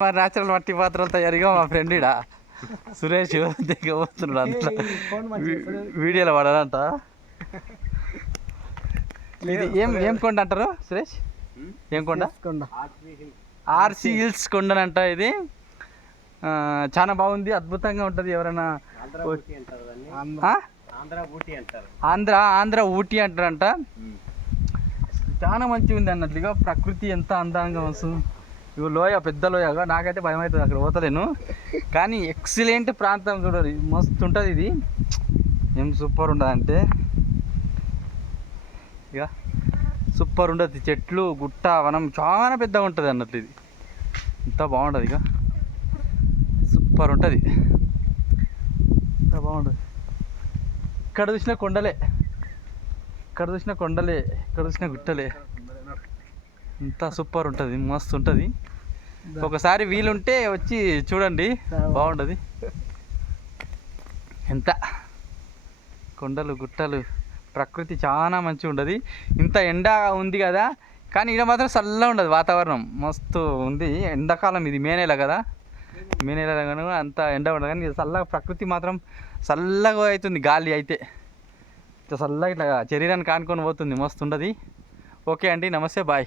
Natural మట్టి పాత్రలు తయారీగా మా ఫ్రెండ్ ఇడా సురేష్ దగ్గర పోతున్నాడు అంత. వీడియోలో పడాలంట ఇది ఏం ఏం కొండ అంటారు సురేష్? ఏం కొండ? ఆర్సీ హిల్స్ కొండనంట ఇది. ఆ, చాలా బాగుంది అద్భుతంగా ఉంటుంది ఎవరైనా. ఆ? ఆంధ్ర ఊటీ అంటారు. ఆంధ్ర ఆంధ్ర ఊటీ అంటారంట. చాలా మంచిగా ఉంది అన్నట్లుగా ప్రకృతి ఎంత అందంగా వస్తుంది. ఇవి లోయ పెద్ద లోయగా నాకైతే భయం అవుతుంది అక్కడ పోతలేను కానీ ఎక్సలెంట్ ప్రాంతం చూడాలి మస్తు ఉంటుంది ఇది. ఏం సూపర్ ఉండదంటే. ఇక సూపర్ ఉండదు. చెట్లు గుట్ట వనం చాలా పెద్దగా ఉంటుంది అన్నట్లు ఇది. ఇంత బాగుంటుంది ఇక సూపర్ ఉంటుంది. ఇంత బాగుంటుంది ఇక్కడ చూసిన కొండలే. ఇక్కడ చూసిన కొండలే. ఇక్కడ చూసిన గుట్టలే. అంతా సూపర్ ఉంటుంది మస్తు ఉంటుంది. ఒకసారి వీలుంటే వచ్చి చూడండి బాగుంటుంది ఎంత కొండలు గుట్టలు ప్రకృతి చాలా మంచిగా ఉంటుంది ఇంత ఎండ ఉంది కదా కానీ ఇక్కడ మాత్రం చల్లగా ఉండదు వాతావరణం. మస్తు ఉంది. ఎండాకాలం ఇది మే నెల కదా. మే నెల కానీ అంత ఎండ ఉండదు కానీ చల్లగా ప్రకృతి మాత్రం చల్లగా అవుతుంది గాలి అయితే. ఇట్లా చల్లగా ఇట్లా శరీరానికి ఆనుకొని పోతుంది మస్తు ఉండదు. ఓకే అండి నమస్తే బాయ్.